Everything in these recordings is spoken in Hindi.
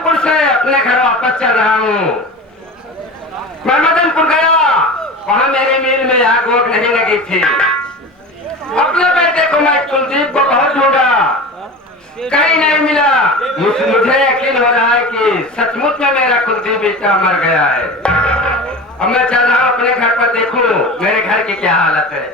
मदनपुर से अपने घर वापस चल रहा हूँ। मैं मदनपुर गया, वहाँ मेरे मिल में आग वोग नहीं लगी थी। अपने बेटे को मैं कुलदीप को बहुत ढूंढा, कहीं नहीं मिला। मुझे यकीन हो रहा है कि सचमुच में मेरा कुलदीप बेटा मर गया है। अब मैं चल रहा हूँ अपने घर पर, देखूं मेरे घर की क्या हालत है।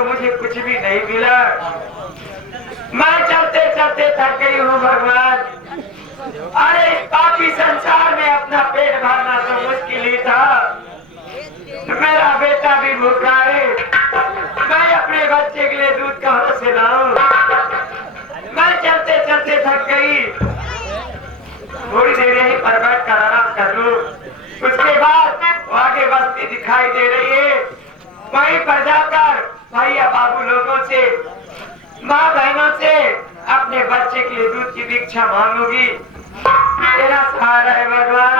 मुझे कुछ भी नहीं मिला। मैं चलते चलते थक गई हूँ भगवान। अरे इस पापी संसार में अपना पेट भरना तो मुश्किल ही था। मेरा बेटा भी भूखा है, मैं अपने बच्चे के लिए दूध कहाँ से लाऊं? मैं चलते चलते थक गई, थोड़ी देर यहीं पर बैठ कर आराम कर लूं। उसके बाद आगे बस्ती दिखाई दे रही है, वहीं पर जाकर भैया बाबू लोगों से, माँ बहनों से अपने बच्चे के लिए दूध की भिक्षा मांगूंगी। तेरा सहारा है भगवान।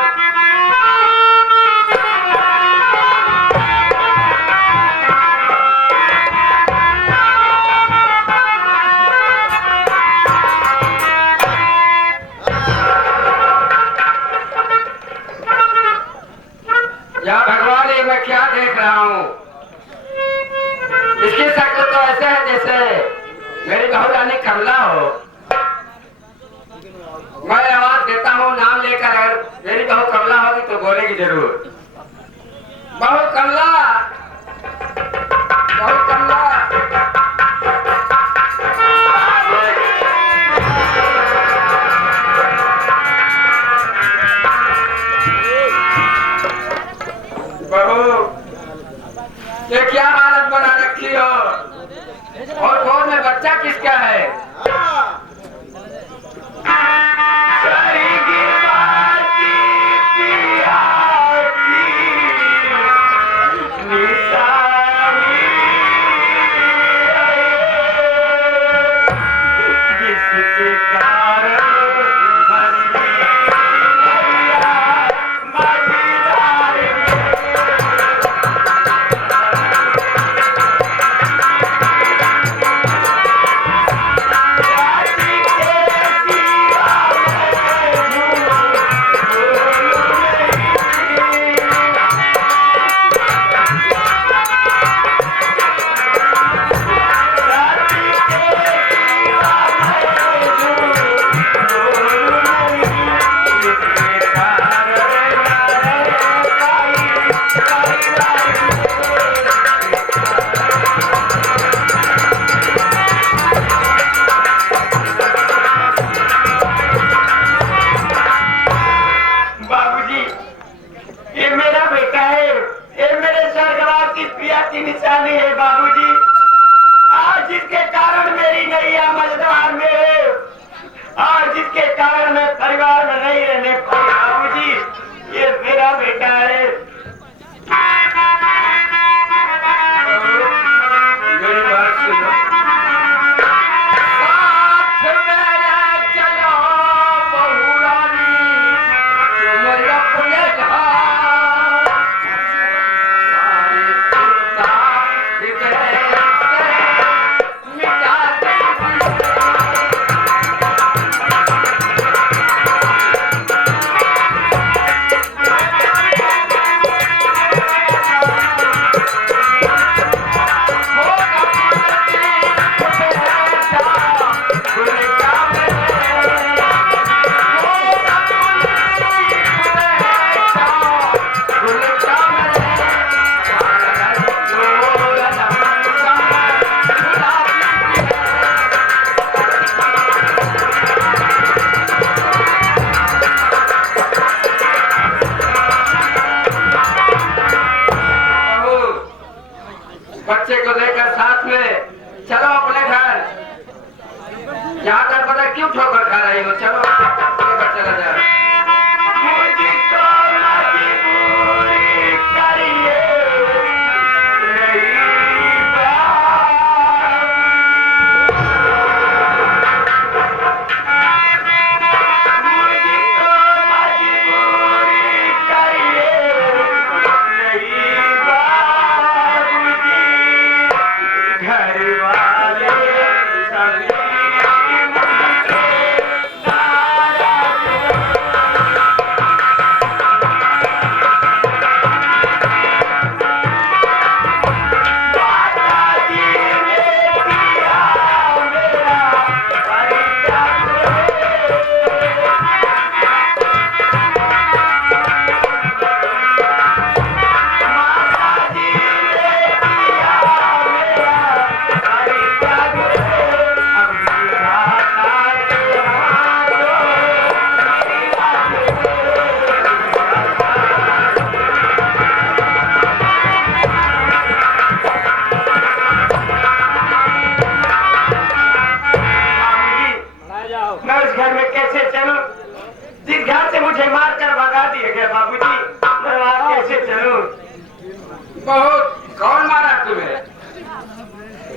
या भगवान, ये मैं क्या देख रहा हूँ? इसकी शक्ल तो ऐसे है जैसे मेरी बहू रानी कमला हो। मैं आवाज देता हूँ नाम लेकर, अगर मेरी बहू कमला होगी तो बोलेगी जरूर, बहू कमला, बहू कमला। बहू, ये क्या हालत बना रखी हो? और गोद में बच्चा किसका है? किस प्रिया की निशानी है बाबूजी। आज जिसके कारण मेरी नैया मझधार में है और जिसके कारण मैं परिवार में नहीं रहने पाई बाबूजी, ये मेरा बेटा है। मेरी बात सुनो। साथ मेरे चलो बहू रानी, तुम अपने घर सारे चिंता हृदय से मिटा दीजिए। बच्चे को लेकर साथ में चलो अपने घर। यहाँ कर पता क्यों ठोकर खा रही हो, चलो लेकर चला जाए। मुझको मजबूरी करिए बहुत। कौन मारा तुम्हें?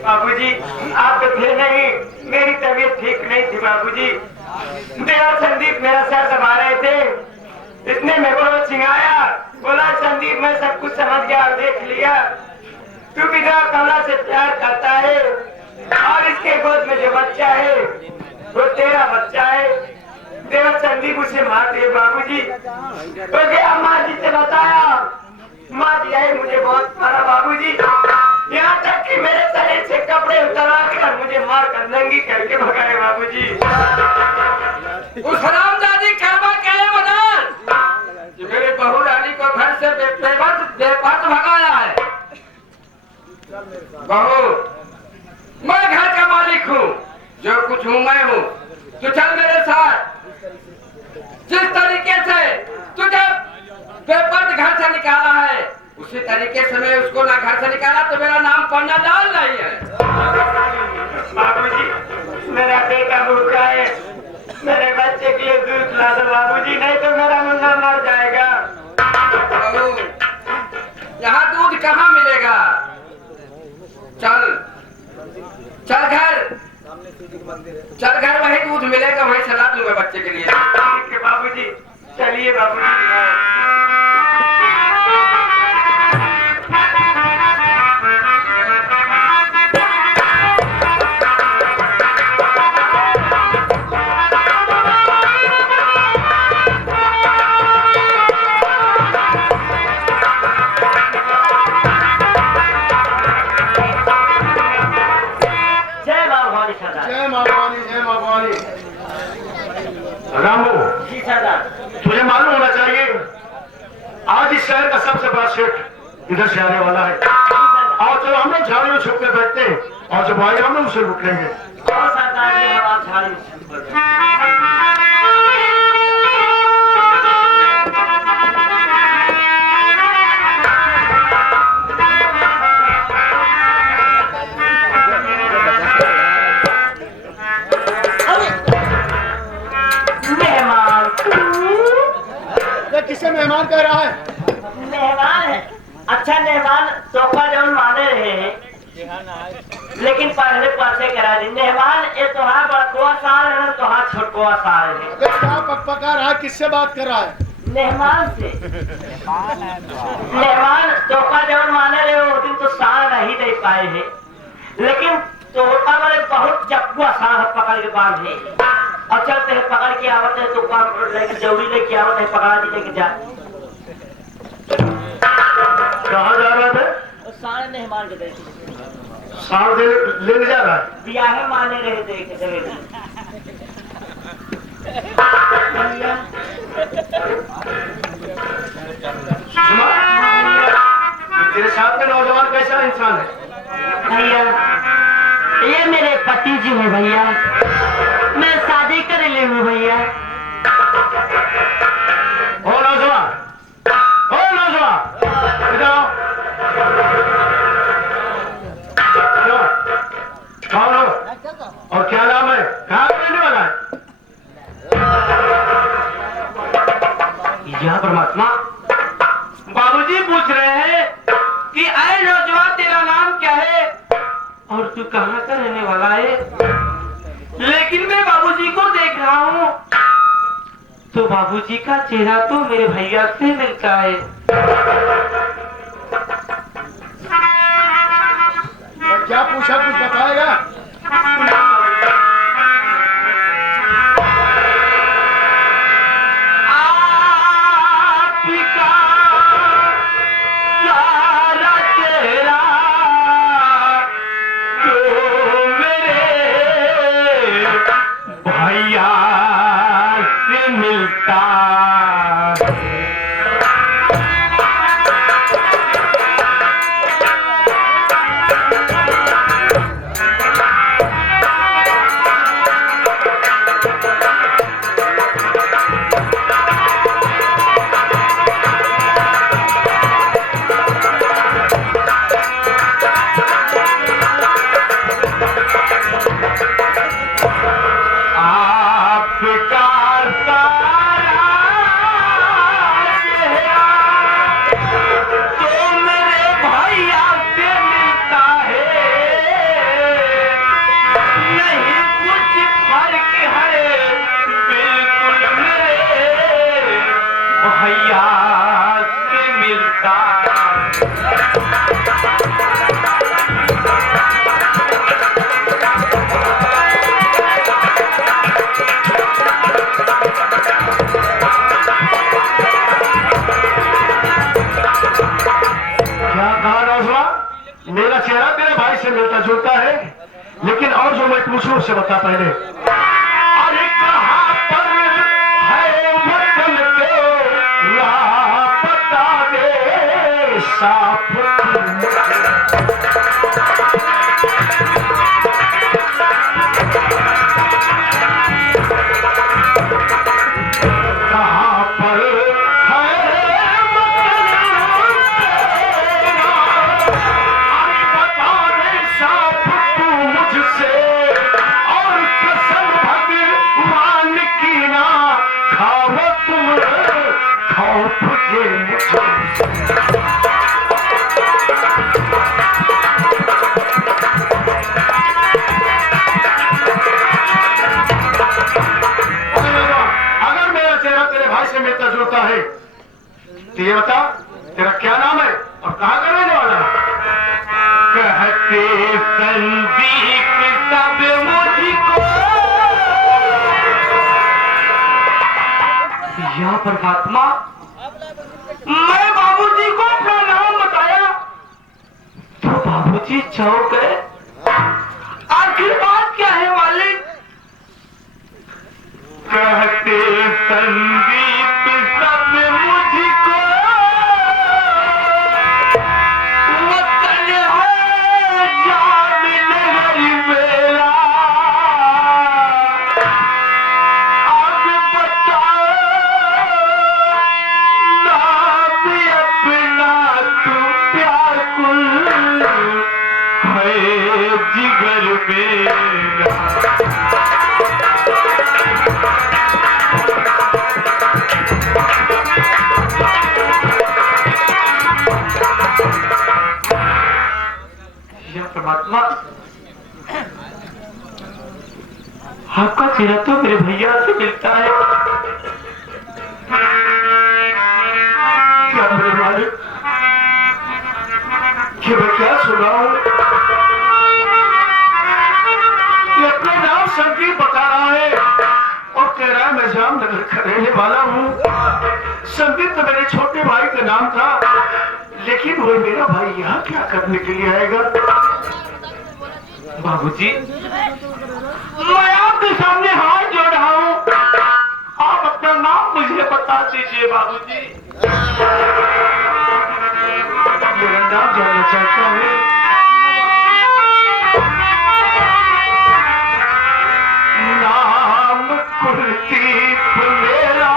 बाबूजी आप तो थे नहीं, मेरी तबीयत ठीक नहीं थी बाबूजी। मेरा संदीप मेरा सर दबा रहे थे, इतने मेरे को चिंगाया, बोला संदीप मैं सब कुछ समझ गया और देख लिया, तू बिना कमला से प्यार करता है और इसके गोद में जो बच्चा है वो तेरा बच्चा है। तेरा संदीप उसे मार दिए बाबूजी। तो गया माँ जी से बताया, माँ जी आई मुझे बहुत मारा बाबूजी, यहाँ तक कि मेरे शरीर से कपड़े उतरा कर मुझे मार कर नंगी करके भगाए बाबूजी। उस हरामजादी कर्मा क्या है बता कि मेरे बहू रानी को घर से बेपर्द भगाया है। बहू मैं घर का मालिक हूँ, जो कुछ हूँ मैं हूँ, तू चल मेरे साथ। जिस तरीके से तुझे बेपर्द घर से निकाला है उसी तरीके से मैं उसको ना घर से निकाला तो मेरा नाम पन्ना डाल नहीं है। बाबूजी मेरा बेटा भूखा है, मेरे बच्चे के लिए दूध ला दो बाबूजी, नहीं तो मेरा मुन्ना मर जाएगा। यहाँ दूध कहाँ मिलेगा? चल चल घर, चल घर, वही दूध मिलेगा, वही चला दूंगा बच्चे के लिए। ठीक है बाबूजी, चलिए बाबूजी। रामू तुझे मालूम होना चाहिए आज इस शहर का सबसे बड़ा सेठ इधर से आने वाला है, और जब हम लोग झाड़ी में छुप के बैठते हैं और जब आए हम लोग उसे लुट लेंगे। किसे मेहमान कह रहा है? मेहमान है। अच्छा मेहमान तोहफा जौन माने रहे हैं लेकिन पहले पाछे करा दी। मेहमान ये तोहार बड़कुआ सार है तोहार छोटकुआ सार है। क्या पकपका रहा है? किससे बात कर रहा है? मेहमान से। मेहमान तोहफा जौन माने रहे वो दिन तो सार नहीं दे पाए हैं लेकिन तोहफा वाले बहुत चक्कुआ सार पकड़ के बांधे और चलते हैं पकड़ के आवत है तो लेके जरूरी लेके आवत है पकड़ा दी लेके जा। कहाँ जा रहा था? सारे मेहमान के देख सार दे लेने जा रहा है? ब्याहे माने रहे देख देख सुना? तेरे साथ में नौजवान कैसा इंसान है? भैया ये मेरे पति जी हैं भैया। मैं शादी कर ले हूँ भैया। ओ नौजवान, ओ नौजवान, इधर आओ। कौन हो और क्या नाम है? कहाँ रहने वाला है? या परमात्मा बाबूजी पूछ रहे हैं कि अरे नौजवान तेरा नाम क्या है और तू कहाँ का रहने वाला है। लेकिन मैं बाबूजी को देख रहा हूँ तो बाबूजी का चेहरा तो मेरे भैया से मिलता है। क्या पूछा? कुछ बताएगा? मेरा चेहरा तेरे भाई से मिलता जुलता है लेकिन और जो मैं पूछूं उससे बता पहले। अरे कहाँ पर है वतन के लापता दे साफ है। तो ये बता तेरा क्या नाम है और कहाँ का रहने वाला है? कहते संदीप सब मुझको या परमात्मा मैं बाबूजी को अपना नाम बताया तो बाबूजी चौंक गए। आखिर बात क्या है मालिक? कहते संदीप सब मुझको वतन है जान नगर मेरा। अब बताओ नाम अपना तू प्याकुल है जिगर मेरा। आपका चेहरा तो मेरे भैया से मिलता है। क्या मेरे मालिक, कि मैं क्या सुन रहा हूँ? ये अपना नाम संदीप बता रहा है और कह रहा है मैं जामनगर का रहने वाला हूँ। संदीप तो मेरे छोटे भाई का नाम था, लेकिन वो मेरा भाई यहाँ क्या करने के लिए आएगा? बाबूजी, मैं आपके सामने हाथ जोड़ रहा हूँ, आप अपना नाम मुझे बता दीजिए बाबूजी। मेरा नाम जानना चाहता हूँ। नाम कुलदीप मेरा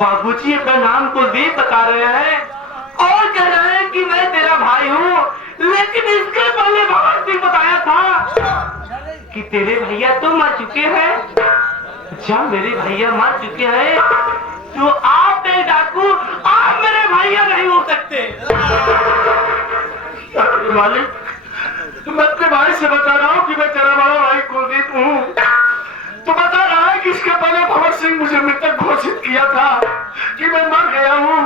बाबूजी अपना नाम कुलदीप बता रहे हैं और कह रहे हैं कि मैं तेरा भाई हूँ, लेकिन इसके पहले भगत सिंह बताया था कि तेरे भैया तो मर चुके हैं। जब मेरे भैया मर चुके हैं तो आप एक डाकू, आप मेरे भैया नहीं हो सकते। मालिक, मैं अपने भाई से बता रहा हूँ कि मैं तेरा बड़ा भाई कुलदीप हूँ। तो बता रहा है कि इसके पहले भगत सिंह मुझे मृतक घोषित किया था कि मैं मर गया हूँ,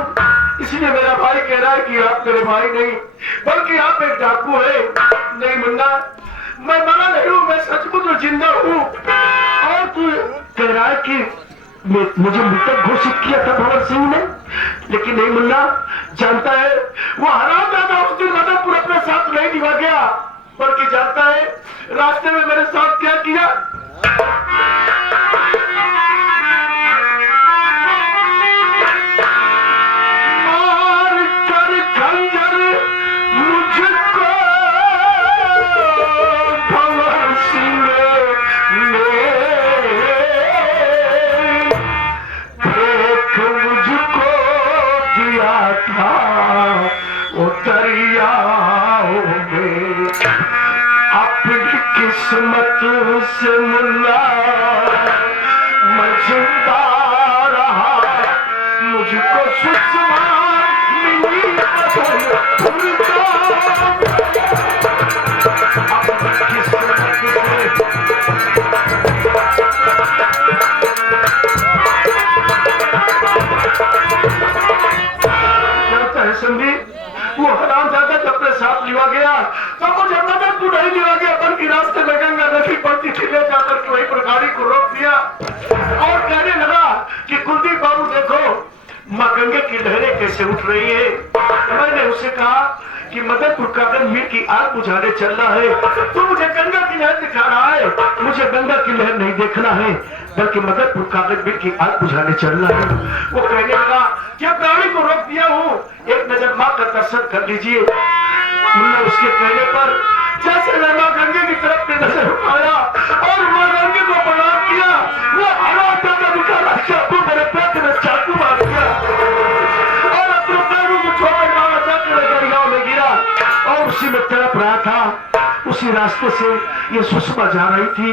इसलिए मेरा भाई कह रहा है कि आप मेरे भाई नहीं बल्कि आप एक डाकू है। नहीं मुन्ना, मैं मरा नहीं हूँ, मैं सचमुच जिंदा हूँ। और तू कह रहा है कि मुझे मृतक घोषित किया था भगत सिंह ने, लेकिन नहीं मुन्ना, जानता है वो हरामजादा उस दिन मदनपुर अपने साथ नहीं निभा गया, बल्कि जानता है रास्ते में मेरे साथ क्या किया। मार कर खंजर मुझको भगत सिंह ने देख मुझको दिया था वो दरियाओं में। अपनी किस्मत से मुन्ना मैं जिंदा रहा, मुझको सुषमा मिली अपनी किस्मत से। संदीप, वो हरामजादा जब अपने साथ लिवा गया तो मुझे मदद को नहीं लिवा गया, बल्कि रास्ते में गंगा नदी पड़ती थी, ले जाकर के वहीं पर गाड़ी को रोक दिया और कहने लगा कि कुलदीप बाबू देखो माँ गंगे की लहरें कैसे उठ रही है। मैंने उसे कहा कि मदनपुर कागज मिल की आग बुझाने चल रहा है, तो मुझे गंगा की लहर दिखा रहा है। मुझे गंगा की लहर नहीं देखना है, बल्कि मदनपुर कागज मिल की आग बुझाने चल रहा है। वो कहने लगा कि अब गाड़ी को रोक दिया हूँ, एक नजर माँ का दर्शन कर लीजिए। मुन्ना उसके कहने पर जैसे मैं माँ गंगे की तरफ में नजर उठाया और माँ गंगे को प्रणाम किया, वो हरामजादा निकाला चाकू मेरे पेट में चाकू मार दिया और अपने पैरों को छोड़ मारा जाकर दरियाओं में गिरा। और उसी में तड़प रहा था, उसी रास्ते से ये सुषमा जा रही थी।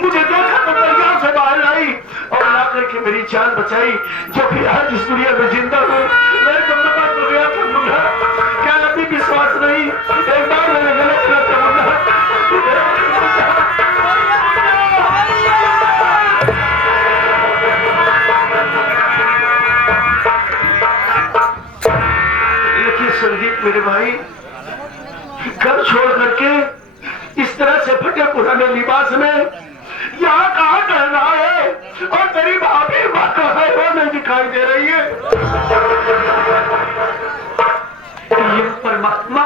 मुझे देखा तो दरिया से बाहर आई और ला करके मेरी जान बचाई। जो भी आज इस दुनिया में जिंदा हूँ, मेरे को पता चल गया था मुन्ना, क्या अभी विश्वास नहीं? एक बार मैंने गलत किया था मुन्ना। लेकिन संदीप मेरे भाई, घर छोड़ करके इस तरह से फटे पुराने लिबास में यहाँ कहाँ टहलना है? और तेरी भाभी माँ कहाँ है? वो नहीं दिखाई दे रही है। ये परमात्मा,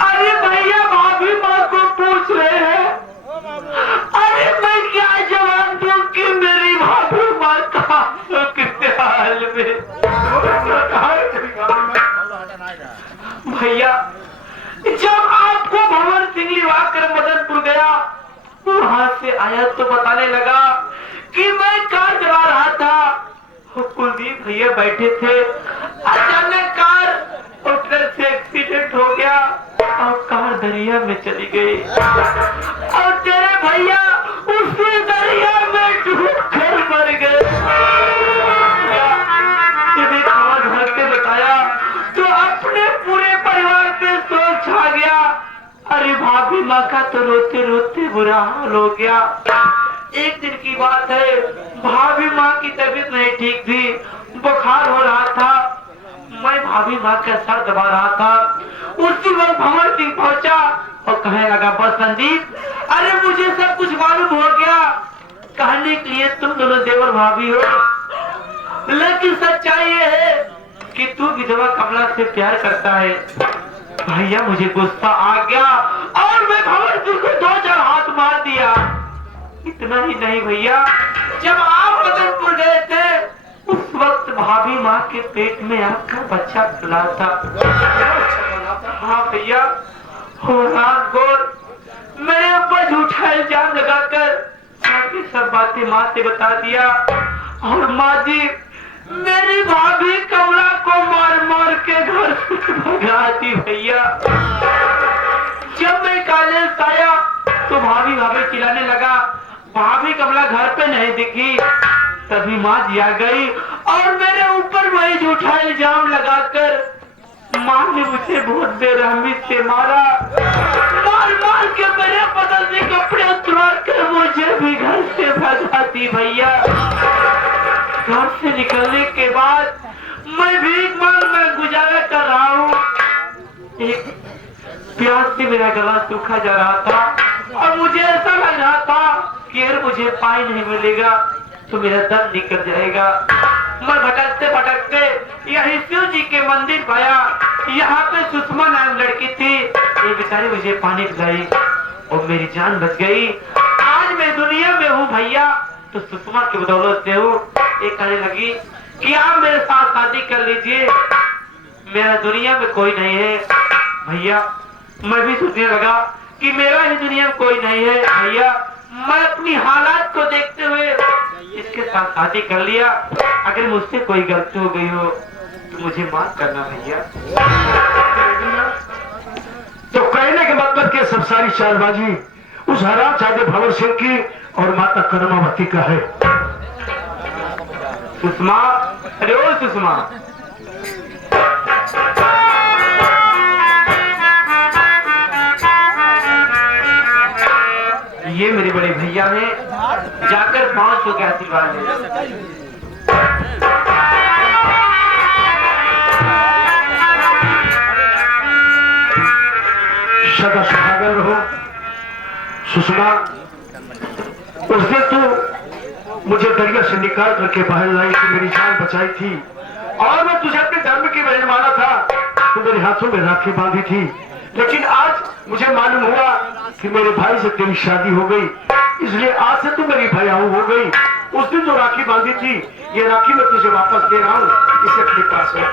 अरे भैया भाभी माँ को पूछ रहे हैं, अरे मैं क्या जवाब दूं कि मेरी भाभी माँ कहाँ है, कितने हाल में? कहाँ है तेरी भाभी माँ? भैया जब आपको भंवर सिंह लिवा कर मदनपुर गया, वहां से आया तो बताने लगा कि मैं कार चला रहा था, कुलदीप भैया बैठे थे, अचानक कार और ट्रक से एक्सीडेंट हो गया और कार दरिया में चली गई और तेरे भैया उसी दरिया में डूबकर मर गए। जब खबर घर पे बताया तो अपने पूरे परिवार पे शोक छा गया। अरे भाभी माँ का तो रोते रोते बुरा हाल हो गया। एक दिन की बात है, भाभी माँ की तबीयत नहीं ठीक थी, बुखार हो रहा था। मैं भाभी माँ का सर दबा रहा था, उसी वक्त भंवर सिंह पहुंचा और कहने लगा, बस संदीप, अरे मुझे सब कुछ मालूम हो गया। कहने के लिए तुम दोनों देवर भाभी हो, लेकिन सच्चाई ये है कि तू विधवा कमला से प्यार करता है। भैया मुझे गुस्सा आ गया और मैं भंवर सिंह को 2-4 हाथ मार दिया। इतना ही नहीं भैया, जब आप मदनपुर गए थे उस वक्त भाभी माँ के पेट में आपका बच्चा खुला था। हाँ भैया, हो रात गोर मेरे ऊपर झूठा इल्जाम लगाकर आपकी सब बातें माँ से बता दिया और माँ जी मेरी भाभी कमला को मार मार के घर से भगा दी। भैया जब मैं कॉलेज आया तो भाभी भाभी चिल्लाने लगा, भाभी कमला घर पे नहीं दिखी। तभी माँ जी आ गई और मेरे ऊपर वही झूठा इल्जाम लगाकर माँ ने मुझे बहुत बेरहमी से मारा। मार मार के मेरे बदल में कपड़े उतार कर मुझे भी घर से भगा दी। भैया घर से निकलने के बाद मैं भीख मांग में गुजारा कर रहा हूँ। एक प्यास से मेरा गला सूखा जा रहा था और मुझे ऐसा लग रहा था कि अगर मुझे पानी नहीं मिलेगा तो मेरा दम निकल जाएगा। मैं भटकते भटकते यही शिव जी के मंदिर पाया। यहाँ पे सुषमा नाम लड़की थी, ये बेचारी मुझे पानी पिलाई और मेरी जान बच गई। आज मैं दुनिया में हूँ भैया तो सुषमा की बदौलत से हूँ। ये कहने लगी कि आप मेरे साथ शादी कर लीजिए, मेरा दुनिया में कोई नहीं है। भैया मैं भी सोचने लगा कि मेरा ही दुनिया में कोई नहीं है। भैया मैं अपनी हालात को देखते हुए इसके साथ शादी कर लिया। अगर मुझसे कोई गलती हो गई हो तो मुझे माफ करना भैया। तो कहने के मतलब के सब सारी चालबाजी उस हरामजादे भंवर सिंह की और माता कर्मावती का है। सुषमा, अरे ओ सुषमा, ये मेरे बड़े भैया हैं, जाकर 500 के आशीर्वाद ले। सदा सुहागन रहो। सुषमा, उस दिन तू मुझे दरिया से निकाल करके बाहर लाई थी, मेरी जान बचाई थी और मैं तुझे अपने धर्म की बहन माना था। तू मेरे हाथों में राखी बांधी थी, लेकिन आज मुझे मालूम हुआ कि मेरे भाई से तेरी शादी हो गई, इसलिए आज से तू मेरी भैयाऊ हो गई। उस दिन जो राखी बांधी थी, ये राखी मैं तुझे वापस दे रहा हूँ, इसे अपने पास रख।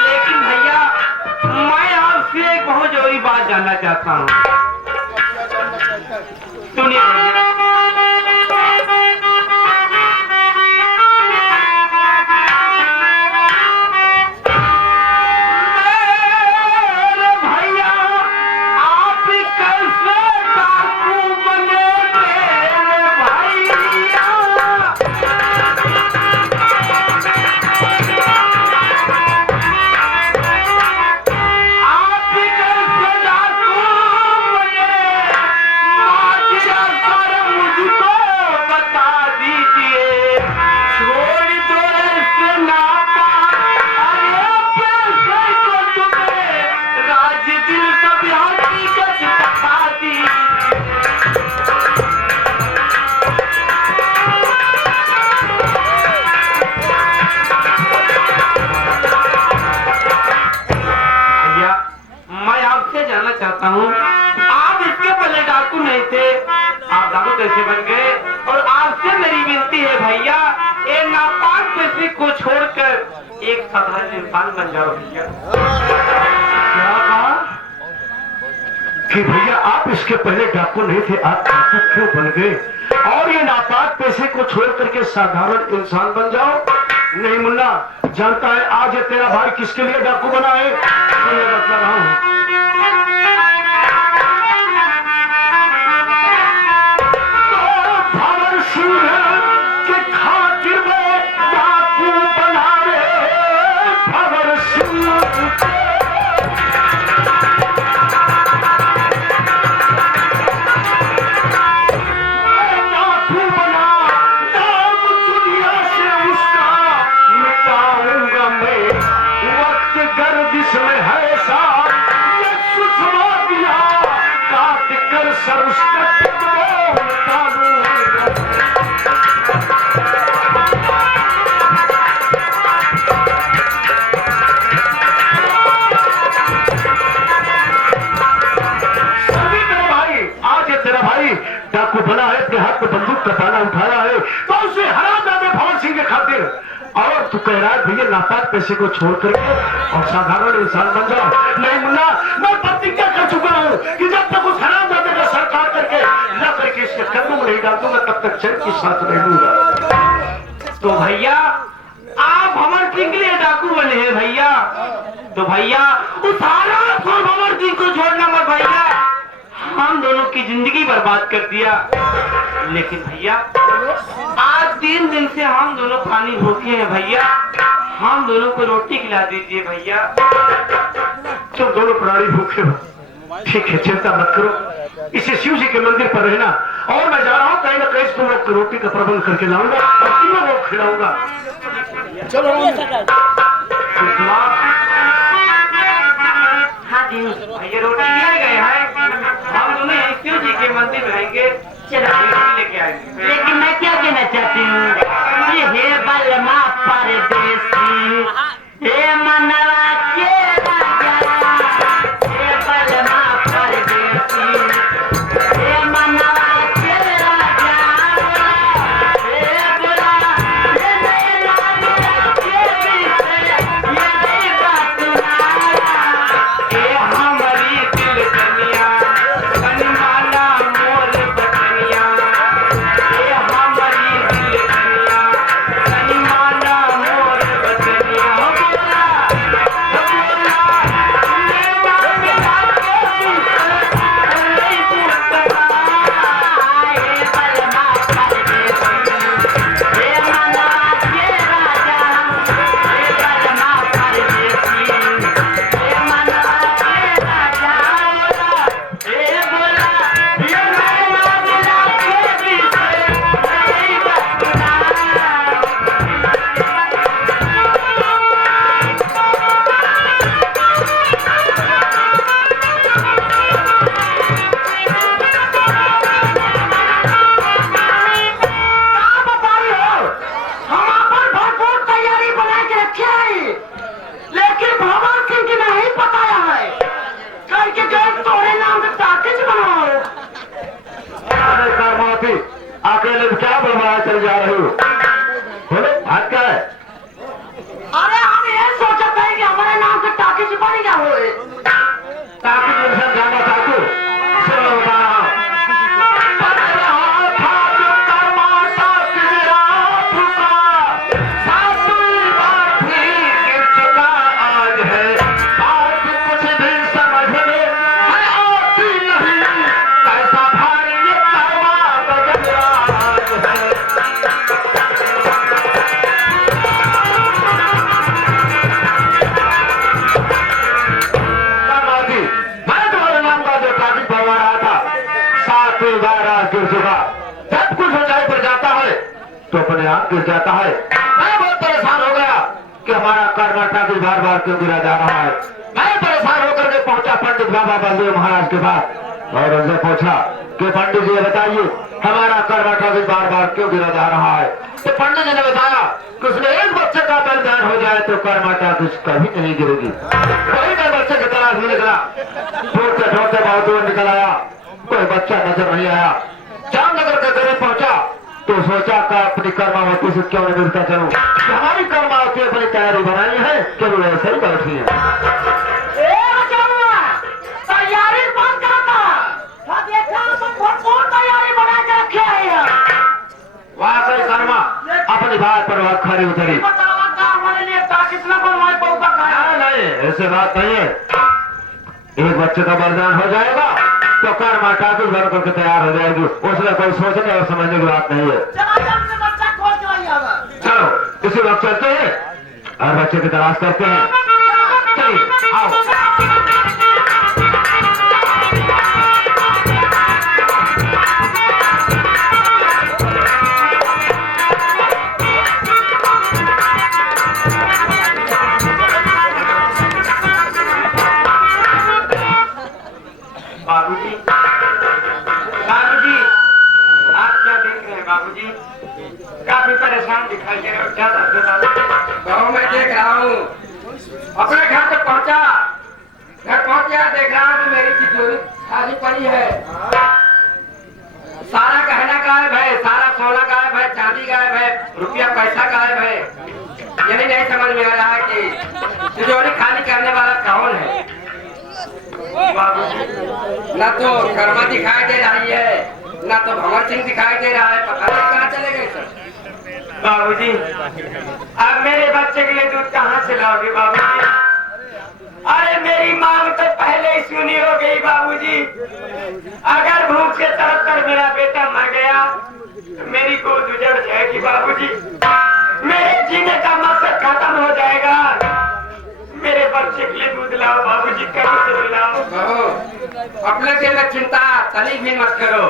लेकिन भैया, मैं आपसे एक बहुत जरूरी बात जानना चाहता हूँ। सुनिए भैया, आप इसके पहले डाकू नहीं थे, आप डाकू कैसे बन गए? और आपसे मेरी विनती है भैया, ये नापाक पैसे को छोड़कर एक साधारण इंसान बन जाओ भैया। क्या कहा कि भैया आप इसके पहले डाकू नहीं थे, आप डाकू क्यों बन गए और ये नापाक पैसे को छोड़ करके साधारण इंसान बन जाओ? नहीं मुन्ना, जानता है आज ये तेरा भाई किसके लिए डाकू बना है? तो मैं बता रहा हूँ। डाकू बना है, अपने हाथ में बंदूक का पाला उठाया है, तो उसे हरा जाते भवन सिंह के खातिर। और तू कह रहा है भैया नापाक पैसे को छोड़ करके और साधारण इंसान बन जाओ? नहीं मुन्ना, मैं प्रतिज्ञा कर चुका हूँ कि जब तक उस हराम जाते का सर काट करके न करके इसके कदम में नहीं डालूंगा, तब तक चैन की सांस नहीं लूंगा। तो भैया आप भंवर सिंह के लिए डाकू बने हैं भैया, तो भैया उस हराम खोर भंवर सिंह को छोड़ना मत भैया, हम दोनों की जिंदगी बर्बाद कर दिया। लेकिन भैया आज 3 दिन से हम दोनों पानी भूखे हैं भैया, हम दोनों को रोटी खिला दीजिए भैया। तुम दोनों प्राणी भूखे हो, ठीक है, चिंता मत करो, इसे शिव जी के मंदिर पर रहना और मैं जा रहा हूँ कहीं ना कहीं तुम लोग को रोटी का प्रबंध करके लाऊंगा और तीनों लोग खिलाऊंगा। चलो हाँ जी भैया, रोटी ले गए हैं, हम दोनों शिव जी के मंदिर में रहेंगे, लेके आएंगे। लेकिन मैं क्या कहना चाहती हूँ, ये हे बलमा परदेसी, हे मनवा के राजा, हे बलमा परदेसी, हे मनवा के राजा, हे बुला, हे नैना के विषय, ये नहीं बात सुनाया, ये हमारी दिल दुनिया, बनवाना मोर बचनिया, अकेले क्या बड़बड़ा चल जा रहे हो? बोलो बात क्या है? अरे हम ये सोचते हैं कि हमारे नाम से टाकी बन गया हो ताकि मिशन जाना चाहते हो? सुनो बता रहा हूं। जब कुछ ऊंचाई पर जाता है तो अपने आप गिर जाता है। मैं बहुत परेशान हो गया कि हमारा कर्नाटक बार बार क्यों गिरा जा रहा है। मैं परेशान होकर के पहुंचा पंडित बाबा बलदेव महाराज के पास और उनसे पूछा कि पंडित जी बताइए हमारा कर्नाटक बार बार क्यों गिरा जा रहा है। तो पंडित जी ने बताया कि उसने एक बच्चे का बलिदान हो जाए तो कर्नाटक कभी नहीं गिरेगी। वही मैं बच्चे की तलाश में निकला, ढूंढते ढूंढते बहुत दूर निकल आया, कोई बच्चा नजर नहीं आया। जामनगर के करीब पहुंचा तो सोचा कि अपनी कर्मावती से क्यों नहीं मिलता चलूं। हमारी कर्मावती अपनी तैयारी बनाई है कि वो ऐसे ही बैठी है। तैयारी बंद करता तैयारी बना के रखे है। वहां से कर्मा अपनी बात पर वक्त खड़ी उतरी। हमारे लिए ताकत न बनवाए पौधा खाया नहीं, ऐसे बात नहीं है। एक बच्चे का बलिदान हो जाएगा तो कर्मा ठाकुर घर करके तैयार हो जाएगी। उसमें कोई सोचने और समझने की बात नहीं है। चलो इसी वक्त चलते हैं और बच्चे की तलाश करते हैं। चलिए आओ। बाबूजी, बाबूजी, आप क्या देख रहे हैं बाबूजी? काफी परेशान दिखाई दे रहे हो, क्या दर्द है बाबू? गाँव में देख रहा हूँ, अपने घर तक पहुँचा, घर पहुँच गया, देख रहा हूँ कि मेरी तिजोरी खाली पड़ी है। सारा गहना गायब है, सारा सोना गायब है, चांदी गायब है, रुपया पैसा गायब है। यही नहीं समझ में आ रहा है कि तिजोरी खाली करने वाला कौन है। बाबूजी, ना तो कर्मा दिखाई दे रही है, ना तो भंवर सिंह दिखाई दे रहा है। पता नहीं कहाँ चले गए सब। बाबूजी, अब मेरे बच्चे के लिए दूध कहाँ से लाओगे बाबूजी? अरे मेरी मांग तो पहले ही सुनी हो गई बाबूजी। अगर भूख से तड़प कर मेरा बेटा मर गया तो मेरी गोद उजड़ जाएगी बाबूजी। मेरे जीने का मकसद खत्म हो जाएगा। मेरे बच्चे के लिए दूध लाओ बाबूजी, कहीं से लाओ। बहू, अपने दिल में चिंता तनी भी मत करो।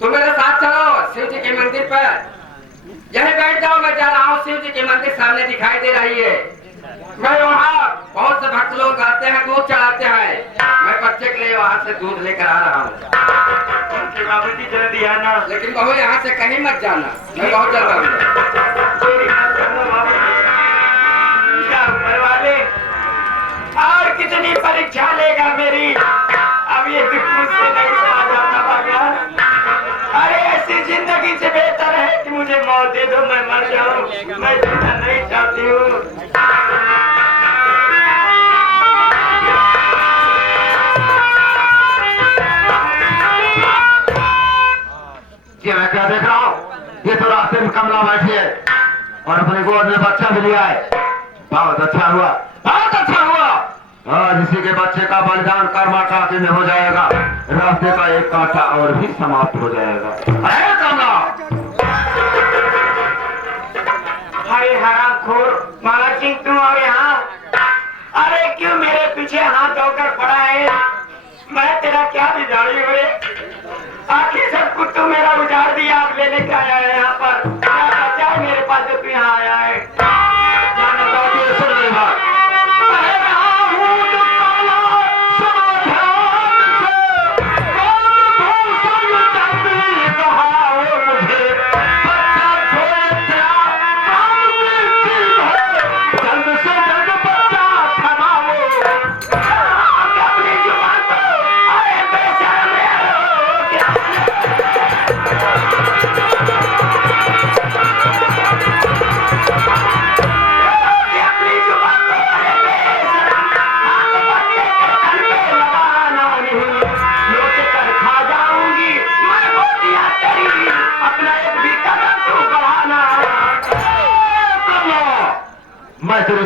तुम मेरे साथ चलो शिव जी के मंदिर पर, यहीं बैठ जाओ। मैं जा रहा हूँ, शिव जी के मंदिर सामने दिखाई दे रही है। मैं वहाँ बहुत से भक्त लोग आते हैं, दूध चढ़ाते हैं। मैं बच्चे के लिए वहाँ से दूध लेकर आ रहा हूँ। बाबूजी जल्दी आना। लेकिन बहू यहाँ से कहीं मत जाना, मैं बहुत जल्द आऊंगा। ऊपर वाले और कितनी परीक्षा लेगा मेरी? अब ये दुख मुझसे नहीं सहा जाता भगवान। अरे ऐसी जिंदगी से बेहतर है कि मुझे मौत दे दो, मैं मर जाऊं। मैं जीना नहीं चाहती हूँ। ये मैं क्या देख रहा हूँ? ये तो रास्ते में कमला बैठी है और अपने गोद में बच्चा भी लिया है। बहुत अच्छा हुआ, बहुत अच्छा हुआ। आज इसी के बच्चे का बलिदान कर्मा टाकी में हो जाएगा। रास्ते का एक कांटा और भी समाप्त हो जाएगा। अरे कमला, अरे हरामखोर महाराज सिंह, तुम और यहाँ? अरे क्यों मेरे पीछे हाथ धोकर पड़ा है? मैं तेरा क्या बिगाड़ी हुए? आखिर सब कुछ तो मेरा उजाड़ दिया, आप लेने क्या आया है यहाँ पर? क्या बचा है मेरे पास जो तू यहाँ आया है? जाना चाहती है, सुन मेरी बात।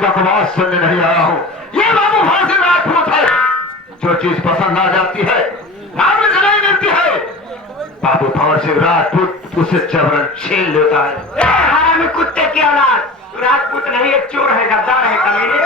बकवास सुनने नहीं आया हूँ। ये बाबू हासिल राजपूत है, जो चीज पसंद आ जाती है नाम नहीं मिलती है, बाबू भंवर सिंह राजपूत उसे जबरन छीन लेता है। हरामी कुत्ते की औलाद, राजपूत नहीं, एक चोर है, गद्दार है, कमीने।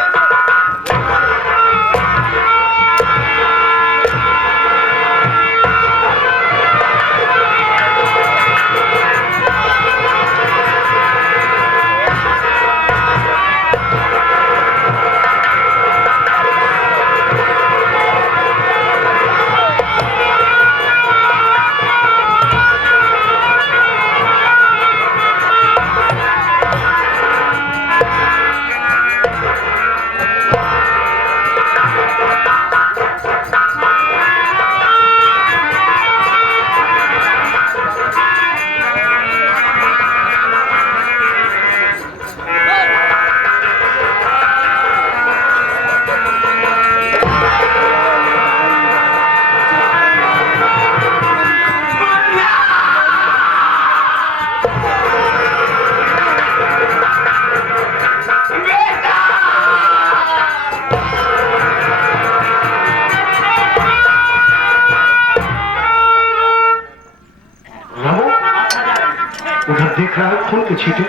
देख रहा है खून के छींटे,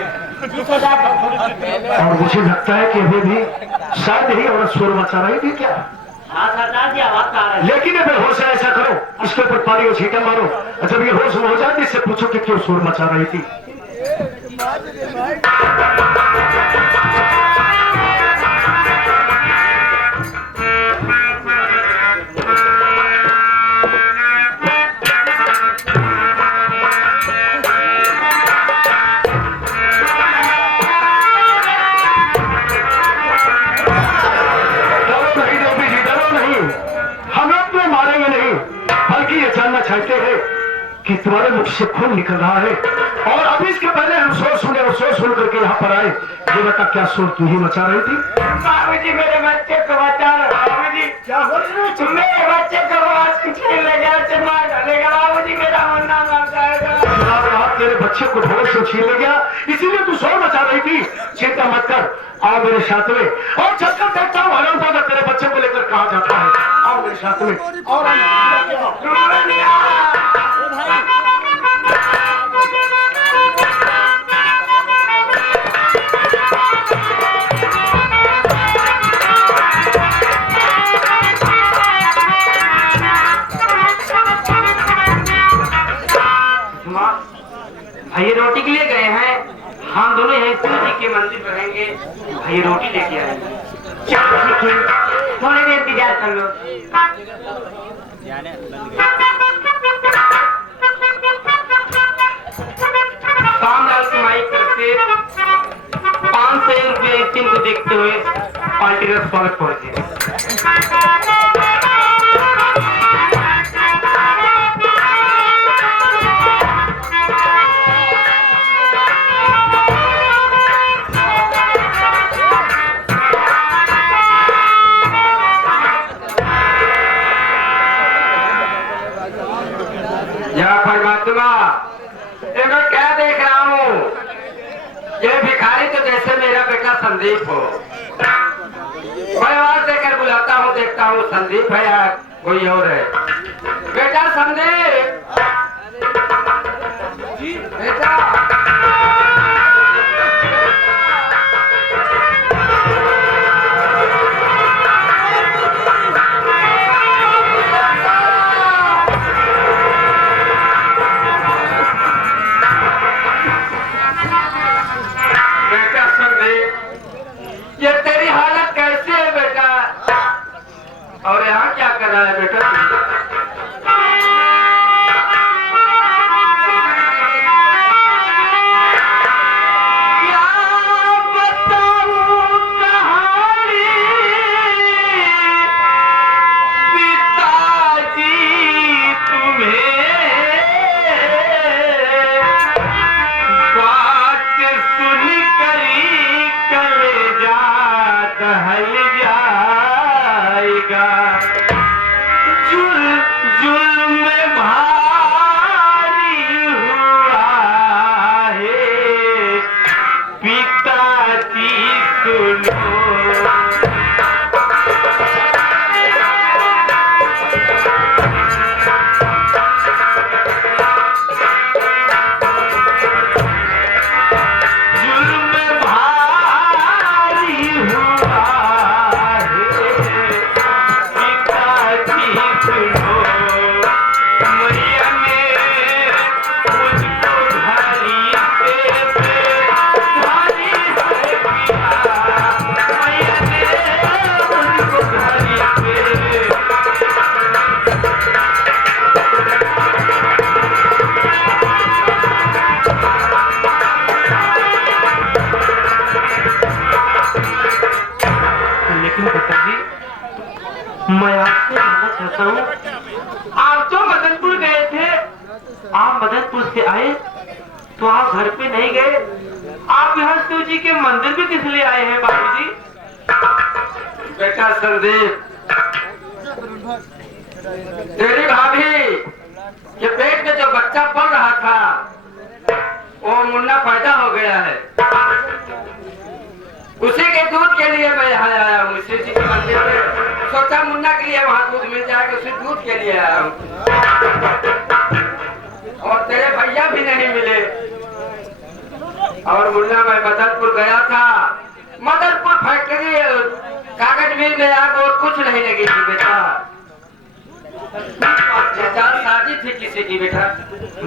और मुझे लगता है कि अभी भी शायद यही औरत शोर मचा रही थी क्या? हाँ सरदार जी, आवाज आ रहा है। लेकिन अगर होश है ऐसा करो, इसके ऊपर पानी और छींटे मारो, जब ये होश में हो जाए इससे पूछो कि क्यों शोर मचा रही थी। चाहते हैं कि तुम्हारे मुख से खून निकल रहा है, और अभी इसके पहले हम सोच सुने और सोच सुन करके यहाँ पर आए। ये बता क्या शोर तू ही मचा रही थी? बाबूजी मेरे बच्चे को बचा लो। बाबूजी क्या हो रहा है? मेरे बच्चे को आज छीन ले गया, मार डालेगा। बाबूजी मेरा मुन्ना मर जाएगा। तेरे बच्चे को ढोल से छीन ले गया, इसीलिए तू शोर मचा रही थी। चिंता मत कर, आओ मेरे साथ में, और चक्कर देखता हूँ हराम होगा तेरे बच्चे को लेकर कहाँ जाता है। आओ मेरे साथ में। और भाई रोटी के लिए गए हैं, हम दोनों यहीं शिव जी के मंदिर पर रहेंगे। भाई रोटी लेके आएंगे। चलो ठीक है, थोड़ी देर इंतजार कर लो। सामलाल की माई तरफ से 500 रुपये इस दिन को देखते हुए पार्टी का स्वागत पहुंचे। क्या देख रहा हूँ? ये भिखारी तो जैसे मेरा बेटा संदीप हो। मैं आवाज देकर बुलाता हूँ, देखता हूँ संदीप है या कोई और है। बेटा संदीप, बेटा ये तेरी हालत कैसी है बेटा? और यहाँ क्या कर रहा है बेटा? मैं आपसे जानना चाहता हूँ, आप तो मदनपुर गए थे, आप मदनपुर से आए तो आप घर पे नहीं गए, आप यहाँ शिव जी के मंदिर भी किस लिए आए हैं बाबूजी? बेटा संदीप, तेरी भाभी के पेट में जो बच्चा पल रहा था वो मुन्ना पैदा हो गया है। उसी के दूध के लिए मैं यहाँ आया हूँ, शिव जी के मंदिर में। सोचा मुन्ना के लिए वहाँ दूध मिल जाएगा, उसी दूध के लिए आया हूँ। और तेरे भैया भी नहीं मिले। और मुन्ना, मैं मदनपुर गया था, मदनपुर फैक्ट्री कागज मिल में आग और कुछ नहीं लगी थी बेटा। शादी थी किसी की बेटा।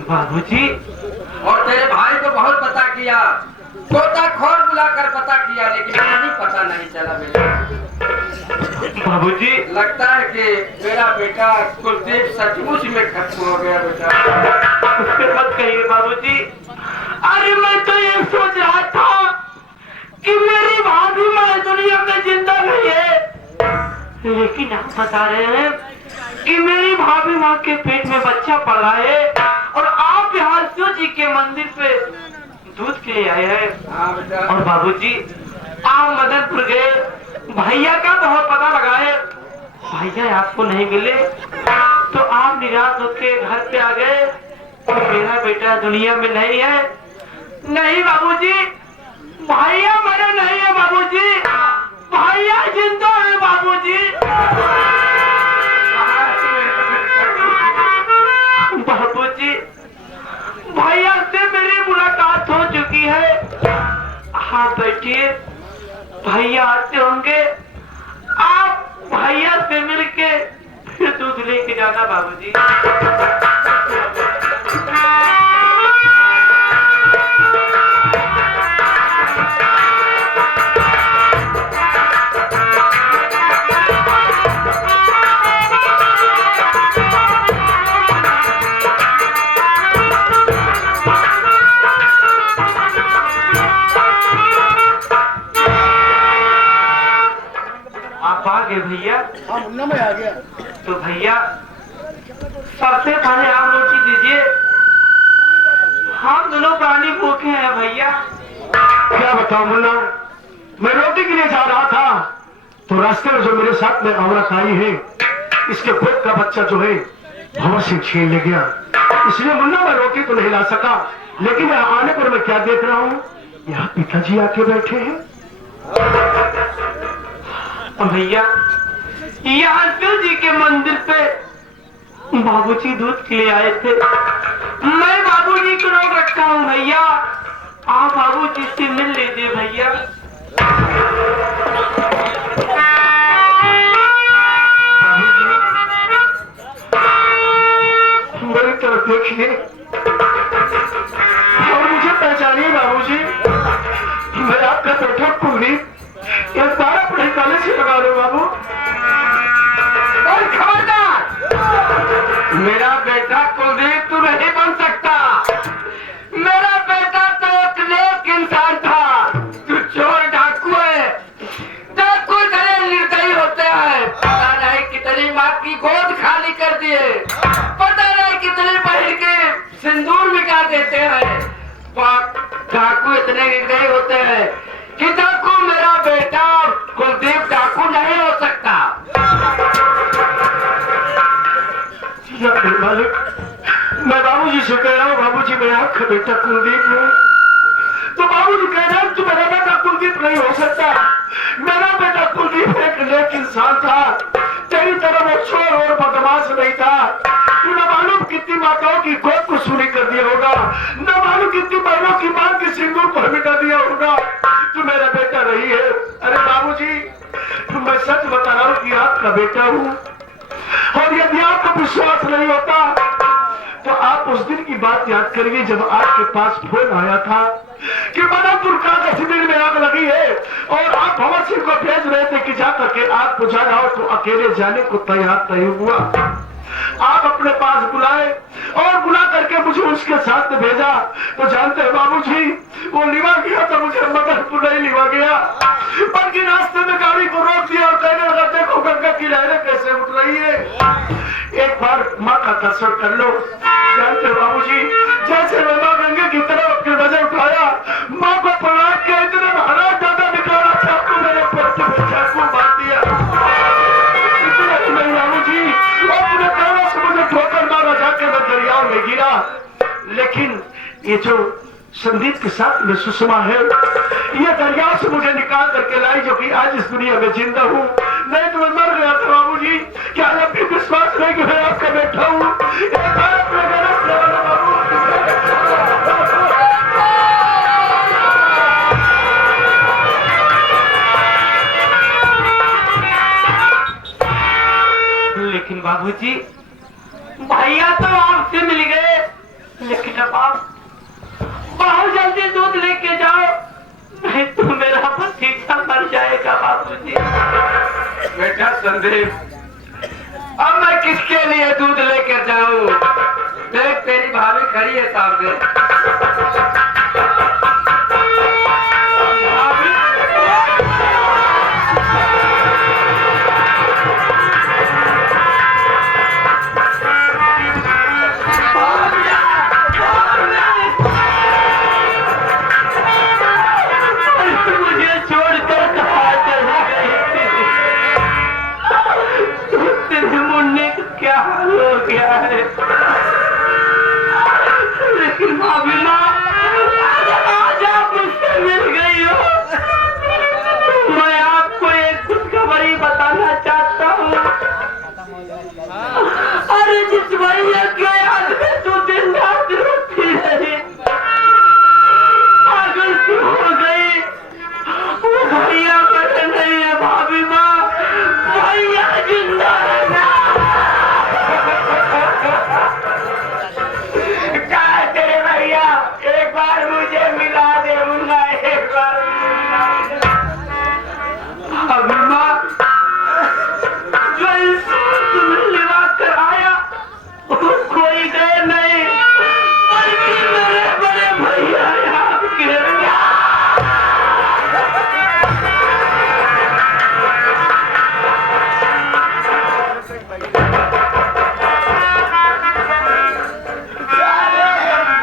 बाबूजी, और तेरे भाई को बहुत पता किया, खोता खोर बुलाकर पता किया, लेकिन कहीं पता नहीं चला बेटा। बाबूजी, लगता है कि मेरा बेटा कुलदीप सचमुच में खत्म हो गया बेटा। उसके मत कहिए बाबूजी। अरे मैं तो ये सोच रहा था कि मेरी भाभी मैं दुनिया में जिंदा नहीं है, लेकिन आप बता रहे हैं कि मेरी भाभी माँ के पेट में बच्चा पड़ रहा है और आप यहाँ शिव जी के मंदिर पे दूध के लिए आए हैं। हाँ बेटा। और बाबूजी, आप मदनपुर गए, भैया का बहुत पता लगाए, भैया आपको नहीं मिले, तो आप निराश होके घर पे आ गए। मेरा बेटा दुनिया में नहीं है। नहीं बाबूजी, भैया मरे नहीं है बाबूजी, भैया जिंदा है बाबूजी। बाबूजी, भैया से मेरी मुलाकात हो चुकी है। हाँ बैठिए, भैया आते होंगे, आप भैया से मिलके फिर दूध लेके जाना बाबूजी। भैया, हाँ मुन्ना मैं आ गया। तो भैया सबसे पहले आप रोटी दीजिए, हम दोनों प्राणी भूखे हैं भैया। क्या बताऊं मुन्ना, मैं रोटी के लिए जा रहा था तो रास्ते में जो मेरे साथ में औरत आई है, इसके पेट का बच्चा जो है भंवर से छीन ले गया। इसलिए मुन्ना मैं रोटी तो नहीं ला सका, लेकिन यहाँ आने पर मैं क्या देख रहा हूँ, यहाँ पिताजी आके बैठे हैं। भैया, यहाँ शिव जी के मंदिर पे बाबूजी दूध के लिए आए थे, मैं बाबूजी को रोक रखा हूँ भैया, आप बाबूजी से मिल लीजिए भैया। मेरी तरफ देखिए और मुझे पहचानिए बाबूजी, मैं आपका बेटा कुलदीप, एक बार अपने गले से लगा लो बाबू। और खबरदार, मेरा बेटा कुलदीप तू नहीं बन सकता। मेरा बेटा तो एक नेक इंसान था, तू चोर डाकू है। डाकू इतने निर्दयी होते हैं, पता नहीं कितनी माँ की गोद खाली कर दिए, पता नहीं कितनी बहन के सिंदूर मिटा देते हैं। डाकू इतने निर्दयी होते हैं कि डाकू मेरा बेटा कुलदीप डाकू नहीं हो सकता। मालिक, मैं बाबूजी से कह रहा हूँ, बाबूजी मैं आपका बेटा कुलदीप हूँ, तो बाबूजी कह रहे हैं तू मेरा बेटा कुलदीप नहीं हो सकता। मेरा बेटा कुलदीप एक नेक इंसान था, तेरी तरह वो चोर और बदमाश नहीं था। तू न मालूम कितनी माताओं की गोद को सूनी कर दिया होगा, न मालूम कितनी बहनों की मां के सिंदूर पर मिटा दिया होगा। तू मेरा बेटा नहीं है। अरे बाबूजी, मैं सच बता रहा हूँ कि आपका बेटा हूँ, और यदि आपको विश्वास नहीं होता तो आप उस दिन की बात याद करिए जब आपके पास फोन आया था कि मदनपुर का शिविर में आग लगी है और आप भंवर सिंह को भेज रहे थे कि जाकर के आग बुझा जाओ, तो अकेले जाने को तैयार नहीं हुआ। आप अपने पास बुलाए और बुला करके मुझे उसके साथ में भेजा। तो जानते हैं बाबूजी, वो लिवा गया तो मुझे मदनपुर नहीं लिवा गया, बल्कि रास्ते में गाड़ी को रोक दिया और कहने लगा देखो गंगा की लहरें कैसे उठ रही है, एक बार माँ का दर्शन कर लो। जानते हो बाबूजी, जैसे मैं माँ गंगा की तरफ अपनी नजर उठाया, माँ को प्रणाम किया, इतने महाराज दादा निकाला चाकू मेरे पेट में चाकू मार दिया। इतना ही नहीं बाबूजी, अपने पैरों से मुझे ठोकर मारा, जाके मैं दरियाओं में गिरा। लेकिन ये जो संदीप के साथ में सुषमा है, ये दरिया से मुझे निकाल करके लाई, जो कि आज इस दुनिया में जिंदा हूँ। नहीं तो मैं मर गया था बाबूजी। क्या आप भी विश्वास नहीं कि मैं आपका बैठा हूँ? लेकिन बाबूजी, भैया तो आपसे मिल गए, लेकिन अब आप बहुत जल्दी दूध लेके जाओ, नहीं तो मेरा भतीजा मर जाएगा बाबूजी। बेटा संदीप, अब मैं किसके लिए दूध लेकर जाऊं? देख तेरी भाभी खड़ी है सामने। लेकिन भाभी माँ, आज आप मुझसे मिल गई हो, मैं आपको एक खुशखबरी बताना चाहता हूँ। अरे जिस भैया के याद में तू दिन रात रोती रही, पागल क्यों हो गई? वो भैया बड़े नहीं है भाभी माँ, भैया जिंदा है। एक बार मुझे मिला दे मुन्ना, एक बार अभिमा, जो इंसान तुम्हें लिवा कर आया वो कोई गए नहीं, बल्कि मेरे बड़े भैया आपके।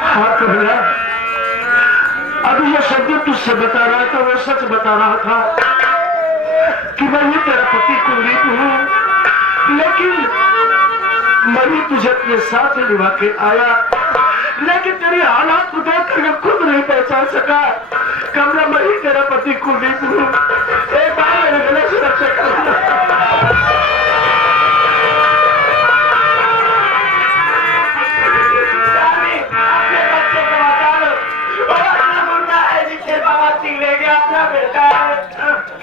हाँ कबीरा, अभी ये शब्द तुझसे बता रहा था, वो सच बता रहा था कि मैं ही तेरा पति कुलदीप हूँ, लेकिन मैं ही तुझे अपने साथ लिवा के आया, लेकिन तेरी हालात को देख कर मैं खुद नहीं पहचान सका। कमला, मैं ही तेरा पति कुलदीप हूँ, एक बार मेरे गले से रक्षा कर।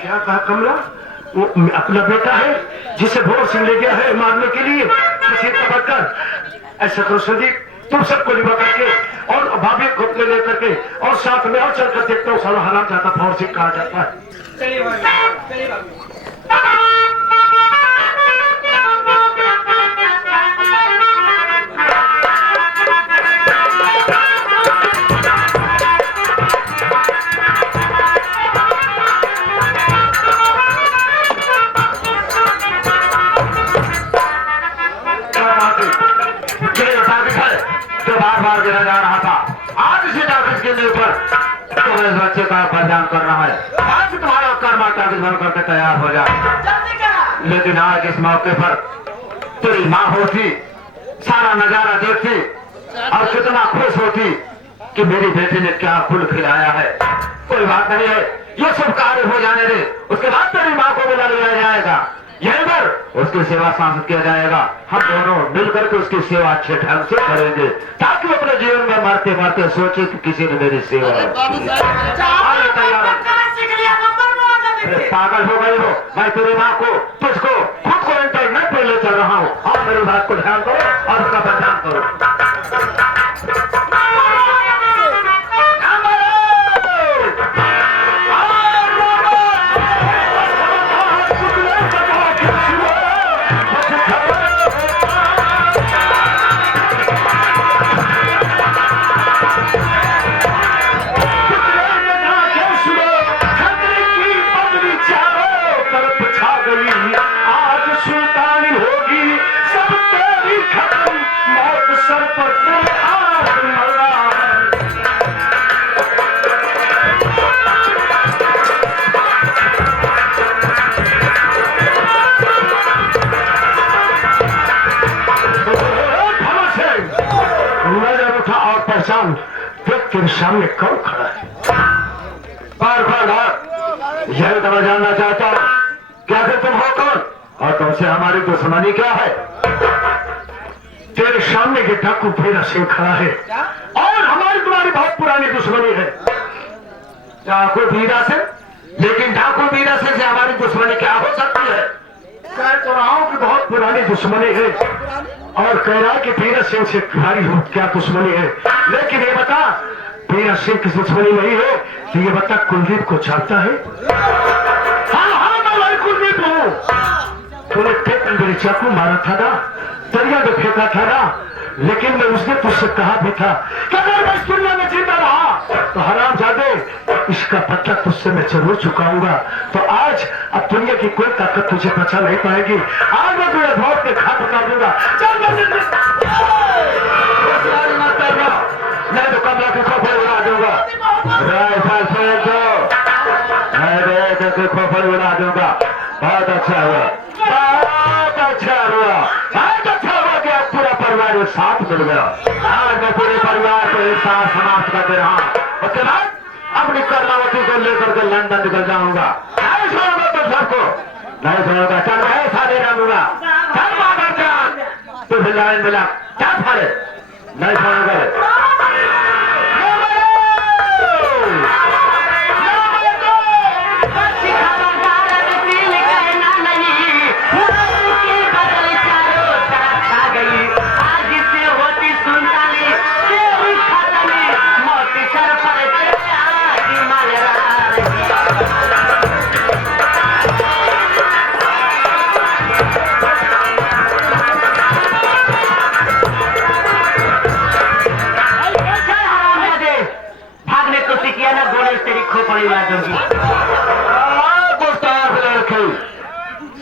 क्या कहा कमला? वो अपना बेटा है जिसे भोर सिंह ले गया है मारने के लिए, उसे पकड़कर। ऐसा करो संदीप, तुम सबको लिवा करके और भाभी को ले करके और साथ में और चलकर देखता हूँ सारा हालात जाता भोर सिंह कहा जाता है। चलिए भाई, चलिए भाई। जा रहा था, आज इसी टारगेट के ऊपर तुम्हें इस बच्चे का पहचान करना है। आज तुम्हारा कर्मा टारगेट बन करके तैयार हो जाए। लेकिन आज इस मौके पर तेरी माँ होती, सारा नजारा देखती और कितना खुश होती कि मेरी बेटी ने क्या फूल खिलाया है। कोई बात नहीं है, ये सब कार्य हो जाने दे, उसके बाद तेरी माँ को बुला लिया जाएगा, यहीं पर उसकी सेवा सांसद किया जाएगा। हम दोनों मिलकर के उसकी सेवा अच्छे ढंग से करेंगे, ताकि अपने जीवन में मरते मरते सोचे कि किसी ने मेरी सेवा पागल हो गई हो। मैं तेरी माँ को, तुझको, खुद को इंटरनेट पर ले चल रहा हूँ। आप मेरी बात को ध्यान करो और उसका पहचान करो। तेरे सामने कौन खड़ा है? बार बार यह तो मैं जानना चाहता हूँ, क्या फिर तुम हो कौन और तुमसे हमारी दुश्मनी क्या है? तेरे सामने के डाकू फेरा सिंह खड़ा है और हमारी तुम्हारी बहुत पुरानी दुश्मनी है। डाकू वीरा सिंह, लेकिन डाकू वीरा सिंह से हमारी दुश्मनी क्या हो सकती है? कह तो रहा हूं कि बहुत पुरानी दुश्मनी है और कह रहा है कि वीरा सिंह से तुम्हारी क्या दुश्मनी है। लेकिन ये बता, वीरा सिंह की दुश्मनी नहीं है तो ये बता कुलदीप को चाहता है? हाँ मैं वही कुलदीप हूँ। तूने खेत में मेरे चाकू मारा था ना, दरिया में फेंका था ना, लेकिन मैं उसने तुझसे कहा भी था कि अगर मैं इस दुनिया में जिंदा रहा तो हरामजादे इसका पता तुझसे मैं जरूर चुकाऊंगा। तो आज अब दुनिया की कोई ताकत तुझे बचा नहीं पाएगी। आज मैं तुझे मौत के घाट उतार दूंगा। चल मैं तो कमरा के खोपड़ी उड़ा दूंगा, खोपड़ी उड़ा दूंगा। बहुत अच्छा हुआ, बहुत अच्छा हुआ, बहुत अच्छा हुआ कि अब पूरा परिवार एक साथ मिल गया। आज मैं पूरे परिवार को एक साथ समाप्त कर दे रहा हूँ। उसके बाद अपनी कर्मावती को लेकर के लंदन निकल जाऊंगा। नहीं छोड़ूंगा तुम सबको, नहीं छोड़ूंगा। चल मैं सारे रहूंगा। चल बाबा तू भी लाइन मिला, क्या फाड़े, नहीं छोड़ूंगा।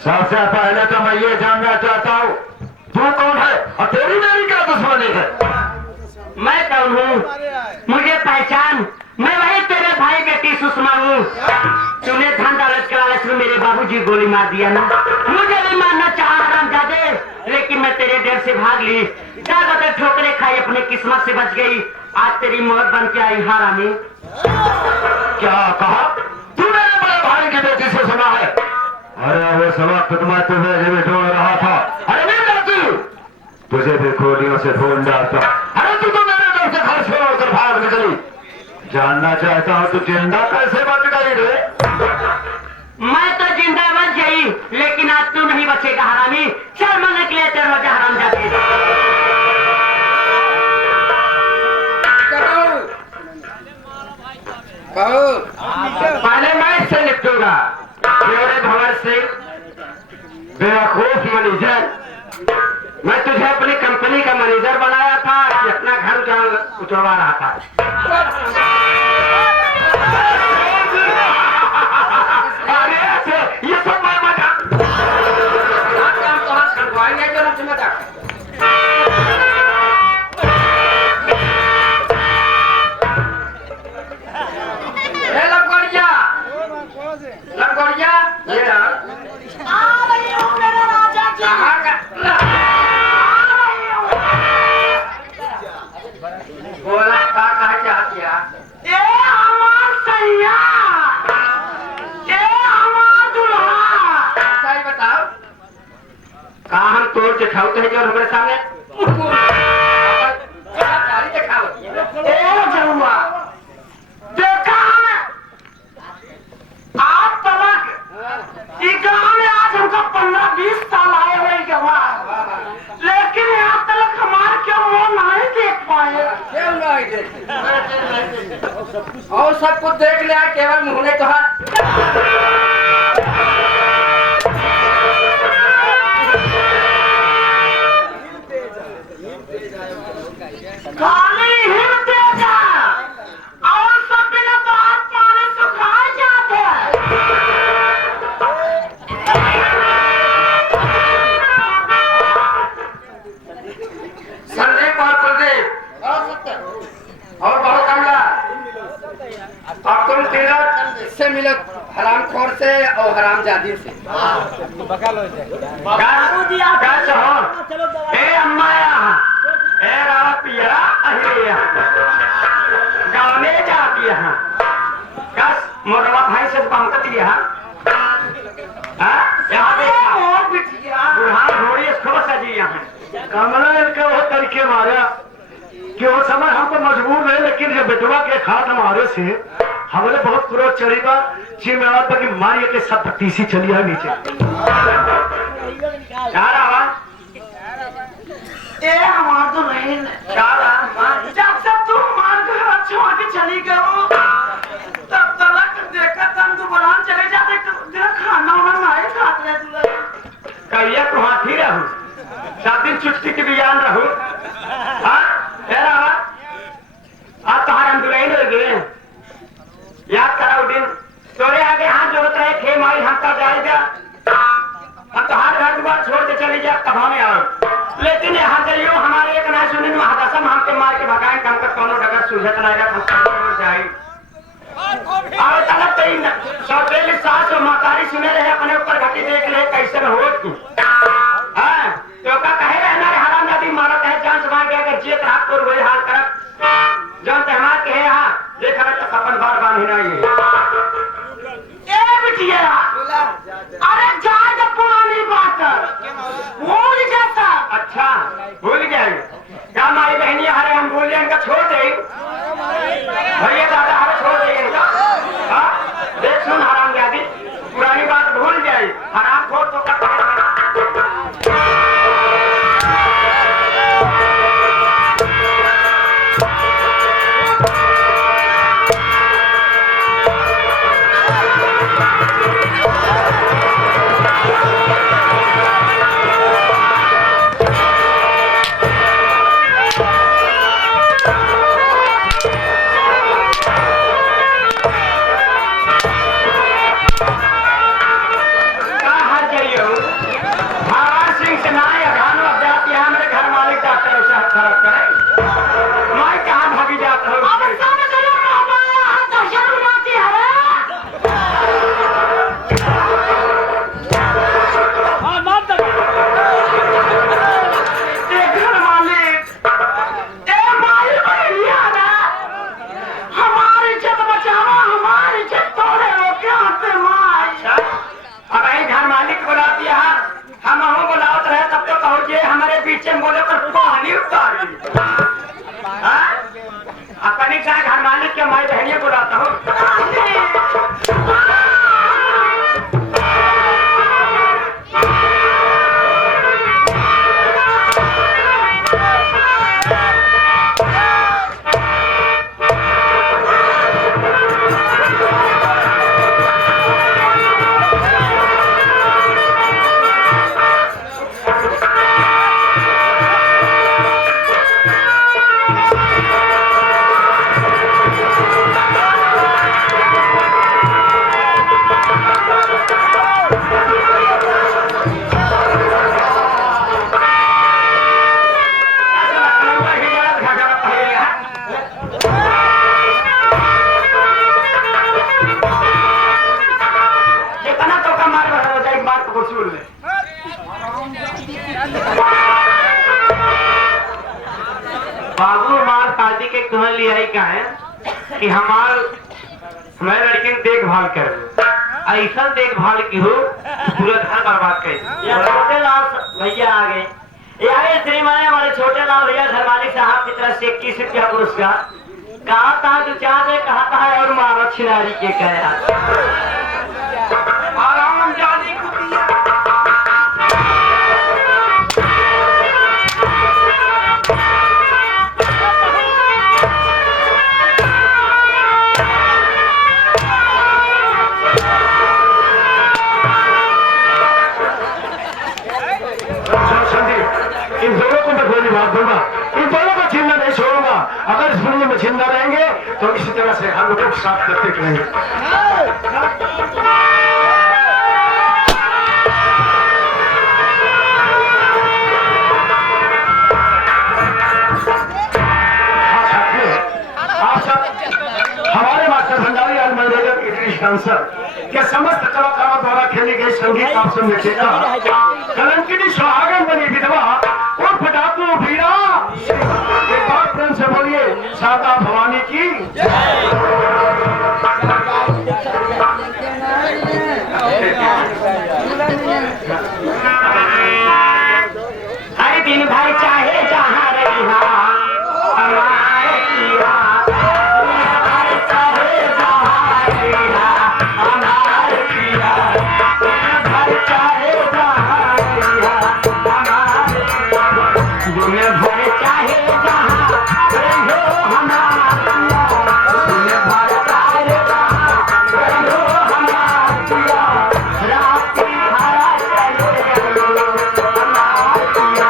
सबसे पहले तो मैं ये जानना चाहता हूँ, तू कौन है और तेरी मेरी क्या दुश्मनी है? मैं कौन हूँ? मुझे पहचान, मैं वही तेरे भाई बेटी सुषमा हूँ। तूने धन दौलत के लालच में मेरे बाबूजी गोली मार दिया ना, मुझे भी मारना चाहा हरामजादे, लेकिन मैं तेरे डर से भाग ली। ज्यादातर ठोकरें खाई, अपनी किस्मत से बच गई। आज तेरी मौत बन के आई हरामी। क्या कहा? तू मेरे बड़े भाई की बेटी से सुना है? अरे वो सब तुम्हारे तुझे भी ढूंढ रहा था। अरे नहीं जाती, तुझे भी गोलियों से ढूंढ डालता। अरे तू तो मेरे घर से घर छोड़कर भाग निकली। जानना चाहता हूँ तू जिंदा कैसे बच गई रे? मैं तो जिंदा बच गई, लेकिन आज तू नहीं बचेगा हरामी। चल मरने के लिए तेरे वजह हराम जाती। पहले मैं इससे निपटूंगा। भंवर सिंह बेवकूफ मैनेजर, मैं तुझे अपनी कंपनी का मैनेजर बनाया था कि अपना घर उतरवा रहा था? अरे ये सब मैं मजाक तो हाथ खड़वाएंगे जो मुझे मजाक। लड़कोड़िया ये मेरा राजा जी। बोला कहा क्या किया? सही बताओ, कहा हम तोड़ दिखाओ तो है जो हमारे सामने दिखाओ। देखा आप तलक गाँव में आज हमको 15-20 साल आए हुए गवाह, लेकिन यहाँ तक हमारे क्यों वो नहीं देख पाए। क्यों नहीं देखे? और सब कुछ देख लिया, केवल मुंह ने कहा। खाली हिलते जा और सब बिना बात पानी सुखाए जाते हैं। संदीप और कुलदीप और बहुत कमला, अब तुम तीनों से मिलो, हरामखोर से और हरामजादी से। ए अम्मा ए रावा पिया अरे गाँव में जाती है कस मोरवा भाई से पंकती है यहाँ पे बुढ़ान घोड़ी इसको सजी यहाँ कमला इनका वो तरीके मारा कि वो समय हमको मजबूर है, लेकिन जब बेटवा के खाट मारे से हमारे बहुत क्रोध चढ़ी बा जी में आवाज कि मारिए के सब तीसी चली है नीचे। ए हमार तो नहीं जब सब तुम मान कर छोड़ के चली गयो तब तलक देखा तन तू बुलान चले जाते खाना वाना नहीं खाते कहिए तो हाथी रहू सब दिन चुटकी के बियान रहू आज तो हम दुलाई ले गए याद करा दिन तोरे आगे हाथ जोड़ते रहे खे माई हम तो जाएगा हम तो हाथ घर दुआर छोड़ के चले जा कब हमें आओ लेकिन यहाँ जाइयो हमारे एक ना सुने हदासम हमके मार के भगाए काम कर कोनो डगर सुझत रहेगा जाए और तलब तई सौतेली सास और मातारी सुने रहे अपने ऊपर घटी देख ले कैसे हो हां तो का कहे रहना रे हराम नदी मारत है जान समा गया कि जेत रात को वही हाल करब जौन ते हमार के है हां देखा तो अपन बार बार ही नहीं ए बिटिया अरे जा जा पुरानी बात भूल जाता अच्छा भूल गया क्या माई बहनी हरे हम बोल इनका छोड़ दे भैया दादा हरे छोड़ दे इनका देख सुन हराम जादी पुरानी बात भूल जाए हराम खोर तो का कि हमारे लड़के की देखभाल कर ऐसा देखभाल की हो पूरा घर बर्बाद कर। छोटे लाल भैया आ गए यारे श्रीमान हमारे छोटे लाल भैया घर मालिक साहब की तरफ से 21 रुपया पुरस्कार कहा था तू चाह दे कहा था और मारो छिनारी के कहा आराम जाने को दिया इन दोनों को मैं गोली मार दूंगा, इन दोनों को जिंदा नहीं छोड़ूंगा। अगर इस दुनिया में जिंदा रहेंगे तो इसी तरह से हम लोग साथ करते रहेंगे। आप सब हमारे मास्टर भंडारी आज मनरेगा इटली डांसर के समस्त कलाकारों द्वारा खेली गई संगीत आप सबने देखा। कलंकिनी सुहागन बनी विधवा उर्फ डाकू वीरा। एक बार प्रेम से बोलिए शारदा भवानी की। हर दिन भर चाहे जहाँ रहा हमारे पिया, हर चाहे जहाँ रहा हमारे पिया, हर चाहे जहाँ रहा हमारे पिया, दिन भर चाहे जहाँ रहो हमारे पिया, दिन भर चाहे जहाँ रहो हमारे पिया, रात्रि भरा चले हमारे पिया,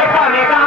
अरे